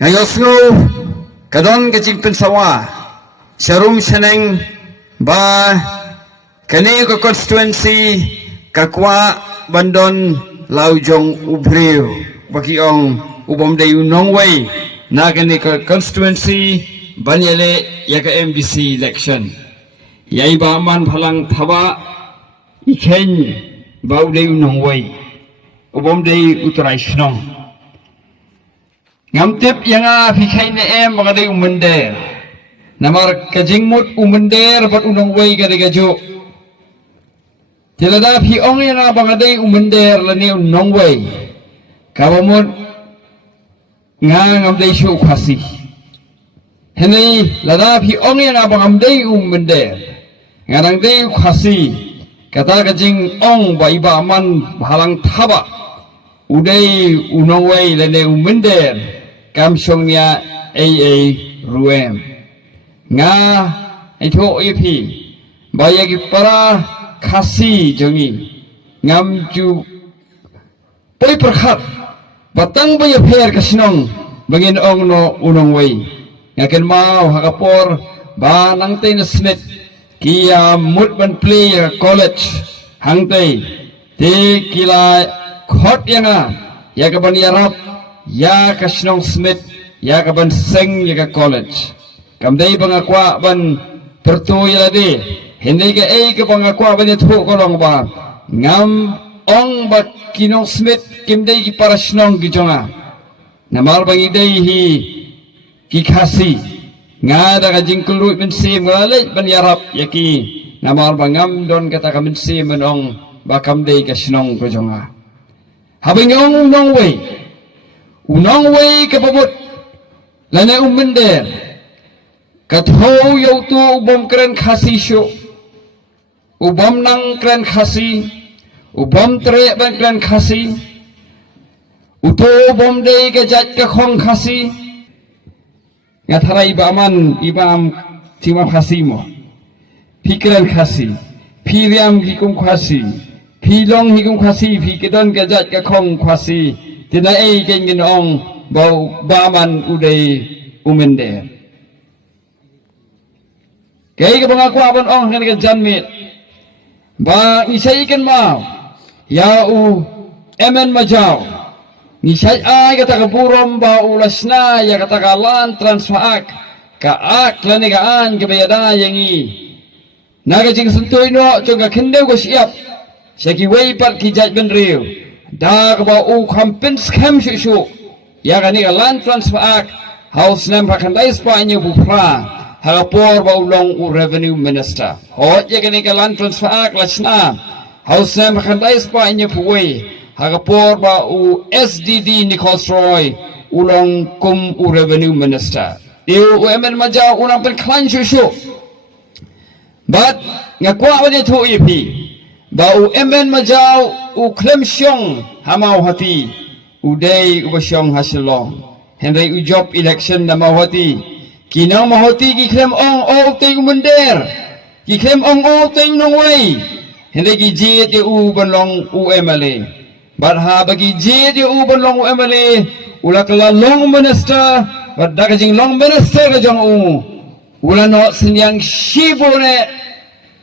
Ngayosngo kadon kajing pensawa Sharum Shaneng ba kani ko constituency kakwa bandon laujong ubreu bagiong ubom day unongway na kani ko constituency banyale yaka MBC election yai ba man phalang thaba ikhen bauday unongway ubom day uturai shnong ngamtip yanga fikhay na magaday umander namar kajingmut umander bat unong way kadagajo tilada fi ong yanga magaday umander lani unong way kabamut nga ngamday syu khasi henay lada fi ong yanga magamday umander nga nangday khasi kata kajing ong ba iba man halang thaba uday unong way lani umander kamsong niya ruem nga ito ipi bayagi para khasi jongi ngamju poi perkhat batang baya pher kasinong bangin ong no unong way ngaken mau hakapor ba nang tay na smith kia mut ban play college hangtay te kila khot yanga yakaban yarap ya kasnong Smith ya kaban seng ya ka college kamday pangakwa ban pertu ya di hindi ka ka pangakwa ban itu kolong ba ngam ong ba kinong Smith kimday ki para snong gijonga namal bang iday hi ki khasi nga da ka jingkulu min sim ngalay ban yarap yaki namal bangam don kata ka min sim ong ba kamday ka snong gijonga habing ong nong way unong way kapabot lana umander katho yaw tu ubom kren khasi syo ubom nang kren khasi ubom tre ban kren khasi uto ubom day kajat ka khong khasi ngathara ibaman ibam timam khasi mo pikren khasi piriam hikum khasi pilong hikum khasi pikedon kajat ka khong khasi tina kengin ong bau baman uday umander kay ka pangakwaban ong kan janmit ba isay ikan mau ya emen majaw nisay ay katakaburom ba ulas na ya katakalan transfaak kaak lanigaan kabayada yangi nagajing suntoy no chunga kindew ko siyap siya kiway pat kijat benriw da ba kampens kam shu ya gani land transfer act house nam pakandai spanya bufra harapor ba ulong revenue minister hot ya gani land transfer act lasna house nam pakandai spanya puwe harapor ba SDD Nichols Roy ulong kum revenue minister eu emen maja ulang pen klan shu but ngakwa ba tu ipi bau emen majau uklem syong hamau hati uday ubasyong hasilong henry ujob election na mau hati kinang mau hati kiklem ong tay umander kiklem ong tay nongway henry gijit u banlong UMLA barha bagi jit u banlong UMLA ulakala long minister badagajing long minister kajong ulano sinyang shibone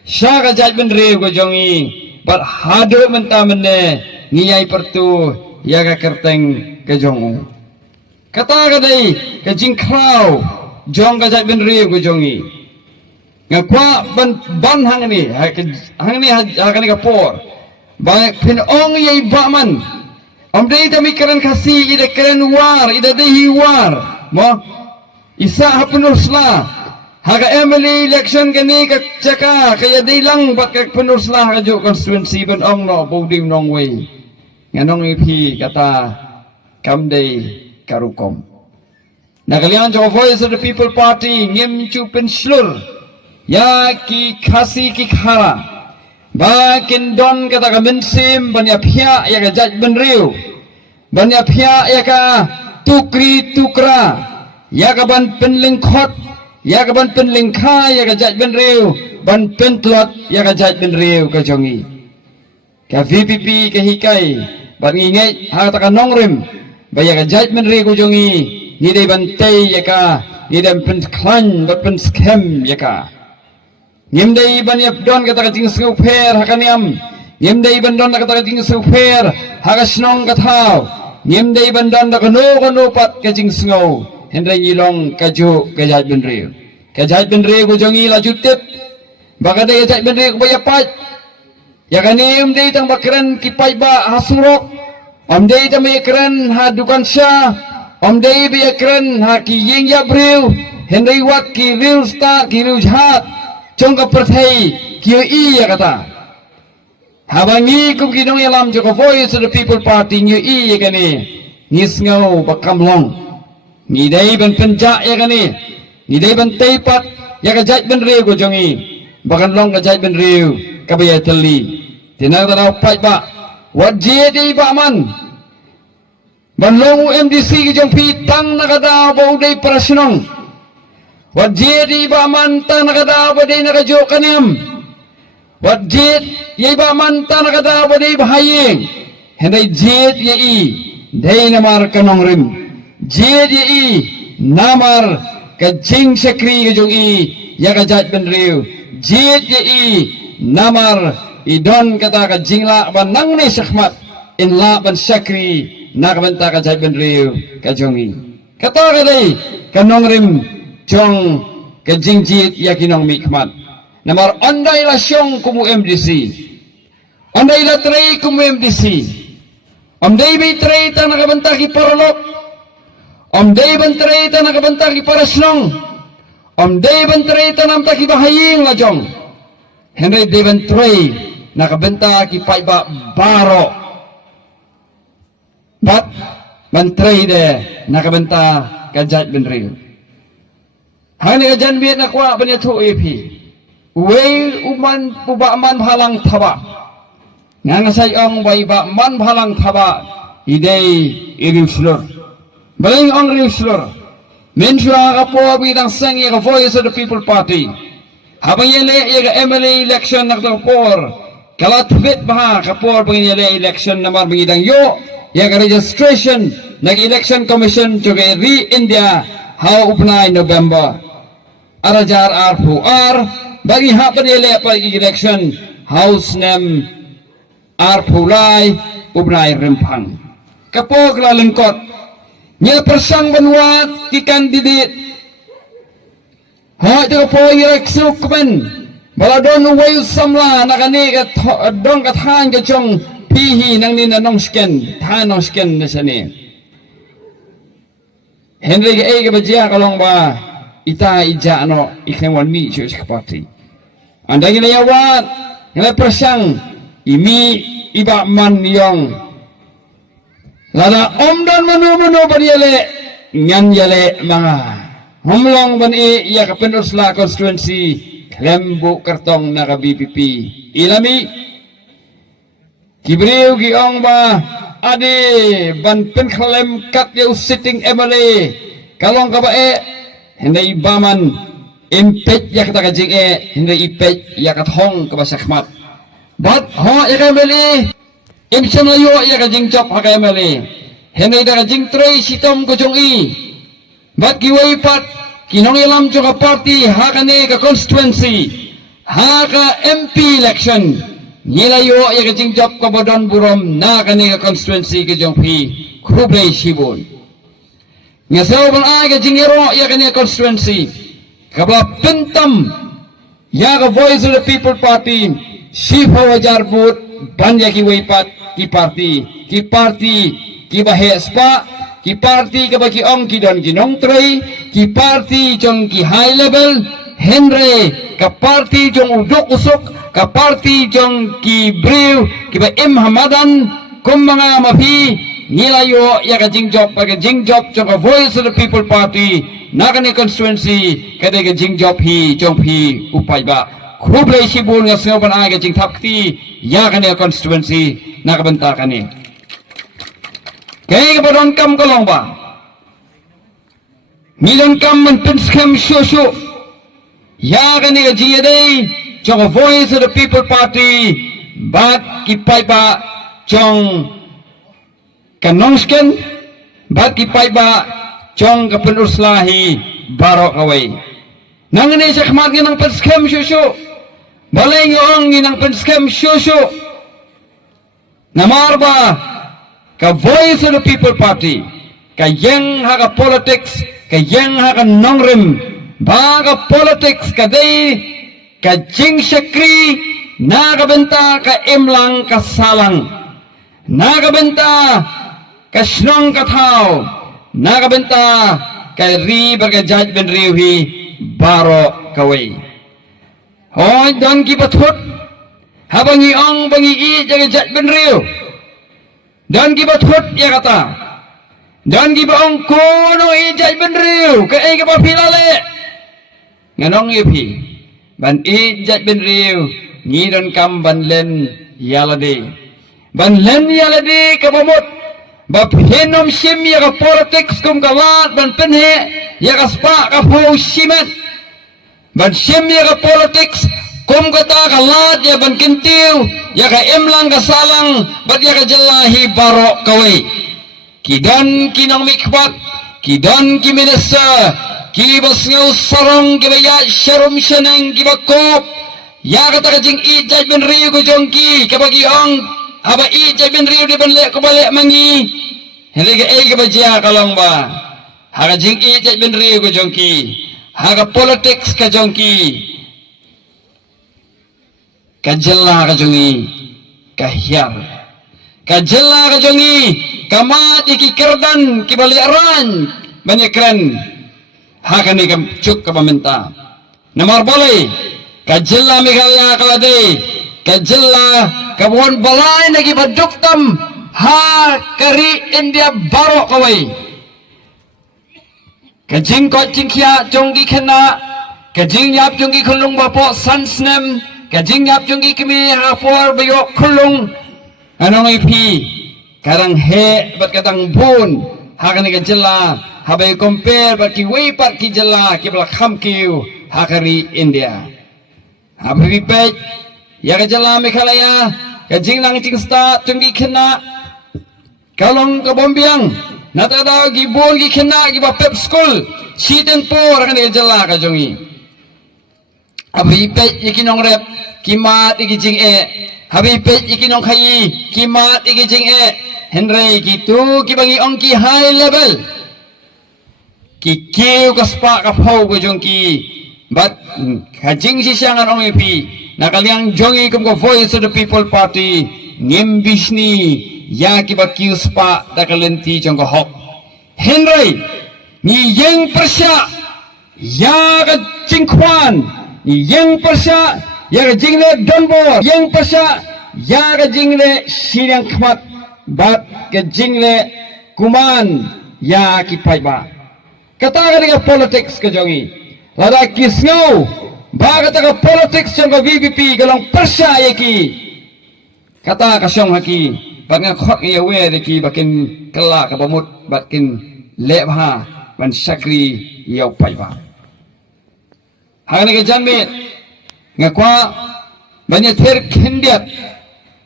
Syaka judgment rew ko jongi but hado mentamene ngiyay pertu yaga kerteng ke jongu kata kadai ke jingkraw jong ka judgment rew ko jongi ngakwa ban hang ni hakani kapor ba pinong yay baman amdei dami keren kasi ida keren war ida dehi war mo isa hapunusla Haga Emily election kani ka chaka kaya di lang bat ka penuslah ka jo constituency ban ong no bodim nong way nganong ipi kata kamday karukom nakalian jo voice of the people party ngem chu penslur ya ki khasi ki khara ba kin don kata ka mensim banya phia ya ka jaj ban riu banya phia ya ka tukri tukra ya ka ban penling khot ya ka ban penling kha ya ka jaj ben rew ban pentlot ya ka jaj ben rew ka jongi ka VPP ka hikai ban ngingai ha ta ka nongrim ba ya ka jaj ben rew ko jongi ngidai bantai yaka ngidai pen klan bat pen scam yaka ngimdai ban yap don kata jing sngau pher hakaniam ngimdai ban don kata jing sngau pher hagasnong kathau ngimdai ban don da kano pat ka jing sngau hendai ngilong kaju kajat benre go jongi la jutip bagade kajat benre ko bayapat yakanim dei tang bakran kipai ba hasurok dei tang bakran ha dukan sya dei bakran ha ki yeng ya breu hendai wat ki real sta ki rujhat chongka perthai ki i ya kata habangi kum ki dong yalam joko voice of the people party nyu i yakani ngisngau bakamlong ni dei ban penja yakani ni dei ban teipat yakajat benre go jongi bakan long kajat benre kabaya teli tinang tanau pai ba wat jadi ba man banlong MDC ki jong pi tang nakada ba udai prasinong wat jadi ba man tang nakada ba dei nakajo kaniam wat jed ye ba man tang nakada ba dei bahayeng hendai jed ye i dei namar kanong rim jed ye i namar ka jing sekri ki jong i yakajat benriu jed ye i namar idon kata ka jingla ban nang ni syahmat in la ban sakri nak benta ka jai ben riu ka jongi kata ka dei kanong rim jong ka jingjit yakinong mikmat namar andai la syong kumu MDC andai la trei kumu MDC andai bi trei ta nak benta ki parlok andai ben trei ta nak benta ki parasnong andai ben trei ta nam ta ki bahaying la jong Henry Devan Trey nakabenta ki paiba baro bat menteri de nakabenta kajat benril hani kajan biat nakwa banya tu EP wei uman puba man halang thaba ngang sai ong bai ba man halang thaba idei irislor baling ong irislor menjua kapo bidang sang ya voice of the people party habang yele ya MLA election nakdapor kala tubit baha kapor pangiyale election namar bangidang yo ya registration nag election commission juga re India how upnai November arajar R4R bagi ha paniyale pa election house name R4lai upnai rempang kapog la lengkot nya persang banwat ti kandidat ha jo po election kumen bala don wayu samla nakani ka dong ka than ka chong pihi nang ni nanong sken thanong sken na sani Henry ga ay ka bajia kalong ba ita ija ano ikhen wan mi chu party anda gina yawat ngala persang imi iba man yong lada omdan mano bariale ngan yale mga humlong ban iya ka Pendosla constituency lembu kartong naka BPP ilami kibriu giong ba ade ban pen khalem kat yau sitting MLA kalong ka ba hindi baman impet ya kata kajing hindi ipet ya kathong ka ba sakmat bat ho MLA imsanayo ya kajing chop ha MLA hindi da kajing troy sitom ko jong i bat giway pat kinong ilam juga party hakane ka constituency haka MP election nilayo ya kajing job ka bodon burom na kane ka constituency ka jong pi krublay sibon ngasaw bang ay kajing iro ya kane constituency kabla pentam ya ka voice of the people party sifa wajar but banya ki waypat ki party ki bahespa ki party ka bagi ong ki don ginong trey ki party jong ki high level Henry ka party jong udok usok ka party jong ki brew ki ba hamadan kum mga mapi nilayo ya ka jingjop pag jingjop jong ka voice of the people party na ka ni constituency ka ka jingjop hi jong hi upay ba krublay sibul nga singaw ay ka jingtapti ya ka ni constituency na kabanta ka ni kaya kepadon kam kalong ba milon kam menpenskem shosho ya kani gaji day jong voice of the people party bat kipai ba jong kanongsken bat kipai ba chong ka penuslahi barok away nang ni sa khmat nang penskem shushu balay ngong nang penskem shushu namarba ka voice of the people party ka yang ha ka politics ka yang ha ka nongrim ba ka politics ka day ka jing syakri nagabenta ka imlang ka salang nagabenta ka snong ka thao nagabenta ka ri baga judgment riwi baro kaway hoy don ki bathut habangi ong bangi i jaga judgment riw don ki bathut ya kata don ki baong kuno i judgment riw ka ay ka pa pilale nganong ipi ban i judgment riw ni don kam ban len yalade kabamut bab henom sim ya ka politics kum kalat ban penhe ya ka spa ka phau simet ban sim ya ka politics kum kata kalat ya ban kintiu ya ka imlang ka salang bat ya ka jalahi barok kawai kidan kinong mikbat kidan ki minasa ki basngau sarong ki baya syarum syaneng ki bakop ya kata kajing i judgment riu ko jongki kabagi ong aba i judgment riu di banlek ko balik mangi hele ga ei ka bajia kalong ba ha kajing i judgment riu ko jongki ha ka politics ka jongki ka jella ka jongi ka hiar ka jella ka jongi ka mat iki kerdan ki balik ran banyakran ha kani kam cuk ka paminta namar boleh kajilla migalya kalade kajilla kabon balay nagi baduktam ha kari India baro kawai kajing ko jingkya jonggi kena kajing yap jonggi kulung bapo sansnem kajing yap jonggi kimi hafor bayo kulung anong ipi karang he bat katang bun hakani kajilla habay compare bat ki weipat ki jilla ki bala khamkiu hakari India Habibi pej ya kajala Meghalaya kajing nang jing sta tunggi kena kalong ka bombiang natada gi bon gi kena gi ba pep school siden por kan kajala ka jongi Habibi pej ikinong rep kimat gi jing e Habibi pej ikinong khai kimat gi jing e henry gitu ki bangi ongki high level ki kiu ka spa ka phau go jongki but kajing si siangan ong ipi nakaliang jongi kum ko voice of the people party ngim bisni ya ki ba kius pa dakalenti jong ko hok henry ni yang persya ya ka jingkwan ni yang persya ya ka jingle donbor yang persya ya ka jingle siriang khmat bat ka jingle kuman ya ki paiba kata ka politics ka jongi lada kisngau baga taka politics yang ka VVP galong persya ki kata kasyong haki banga khok ya we ki bakin kala ka bamut bakin lebha ban sakri yau paiba hangani ke janme ngakwa banyak ter kendiat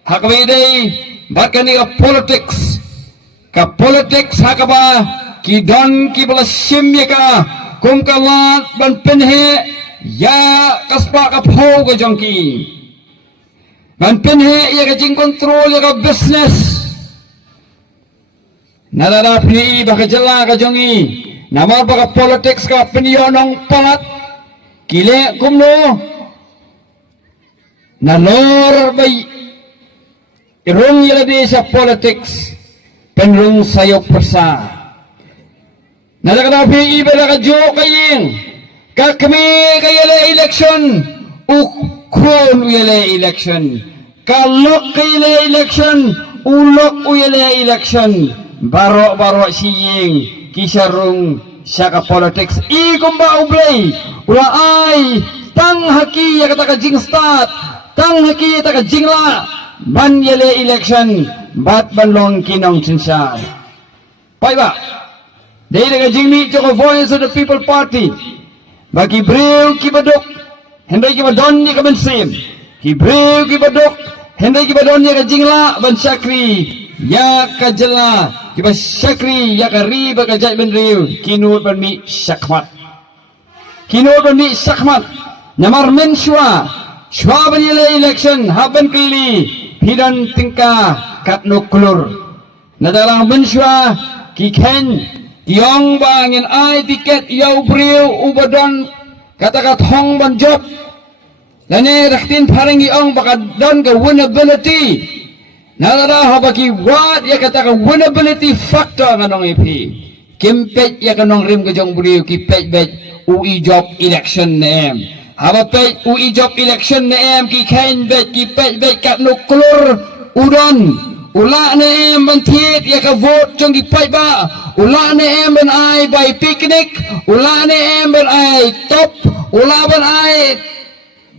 hakwe dei bakani ka politics hakaba ki don ki bala simye ka kum kalat ban penhe ya kaspa ka phau ka jongki ban penhe ya ka jing control ya ka business nalada pni ba ka jala ka jongi nama ba ka politics ka penionong palat kile kumno nalor bay irung yala di sa politics penrung sayok persa nalakadapi ibada ka jo kaying kakmi kayala election ukron uyala election kalok kayala election ulok uyala election baro siying kisarung syaka politics ikumba ublay ula ay tang haki ya kata ka jing start tang haki ta ka jingla ban yala election bat banlong kinong sinsay paiba Dahil nagajingmi ko voice of the people party. Bagi brew kibadok, henday kibadon niya kabensim. Kibrew kibadok, henday kibadon niya kajingla ban syakri. Ya kajala kiba syakri ya kari bakajai ben riu kinut ban mi syakmat namar men shwa ban election haban kli hidan tingka kat nuklur nadarang ben shwa ki ken tiong bangin ai tiket yau briu ubadon kata hong ban job lane raktin paringi ong bakadon ke winnability nadara habaki wat ya kata winnability factor nganong EP kimpet ya kanong rim ke jong briu ki pet bet UI job election nem haba pet UI job election nem ki ken bet ki pet bet kat nuklur udon ula ne em ban thiet ya ka vote jong ki pet ba ula ne em ban ai by picnic ula ne em ban ai top ula ban ai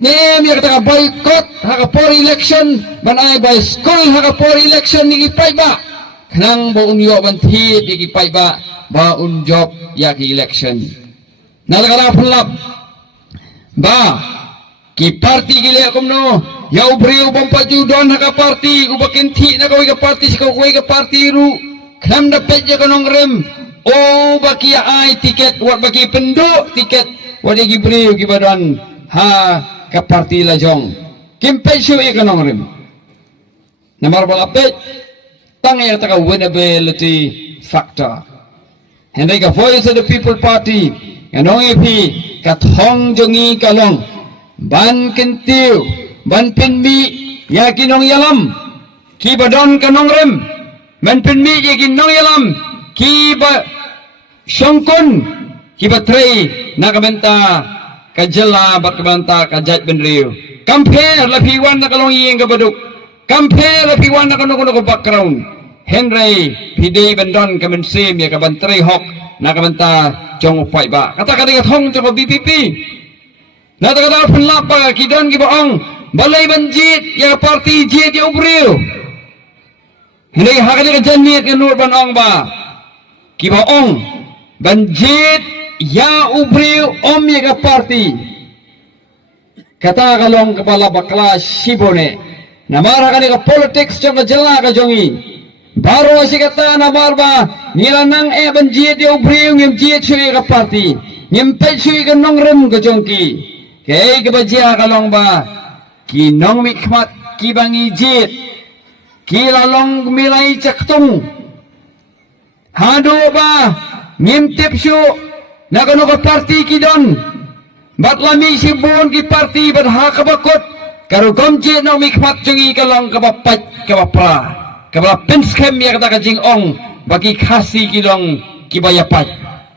nem ya kata boycott haka por election ban ai by school haka por election ni kipai ba kanang bo unyo ban thi di kipai ba ba un job ya ki election nalagara pulap ba ki party gile kumno ya ubriu bompaju don haka party ubakin thi na ko ka party ko ka party ru kham da pet ya kanong rem o baki ai tiket wat baki pendo tiket wadi gibriu gibadan ha ka party la jong kimpe shu ikanong rim namar balapet tang ya taka winnability factor hendai ka voice of the people party kanong ipi ka thong jongi kalong ban kentiu ban pinmi ya kinong yalam ki badon kanong rim ban pinmi ya kinong yalam ki ba syongkun ki batrei nakamenta kajela bakbanta kajat benriu compare lapiwan na kalong iyeng kabaduk compare lapiwan na kanong ko background Henry pidei bandon kamensim ya kabantrei hok nakabanta jong upai ba kata kata thong jong BPP nata kata penlapa kidon gibaong balai banjit ya parti jit ya ubriu Henry hakani kajanit kanur banong ba kibaong banjit ya ubriu om ya ka party kata kalong kepala bakla sibone namara kan ka politics jong ka jela ka jongi baru si kata namar ba nilanang banjit ya ubriu ngem jit sui ka party ngem pet sui ka nongrem ka jongki kay kabajia kalong ba kinong mikmat kibangi jit kilalong milai caktung hado ba ngem tip syu nakano ka party kidon bat lami si bon ki party bat ha kabakot karo gomje no mikmat jungi kalong kabapat kabapra kabala pinskem ya kata kajing ong bagi khasi kidong kibayapat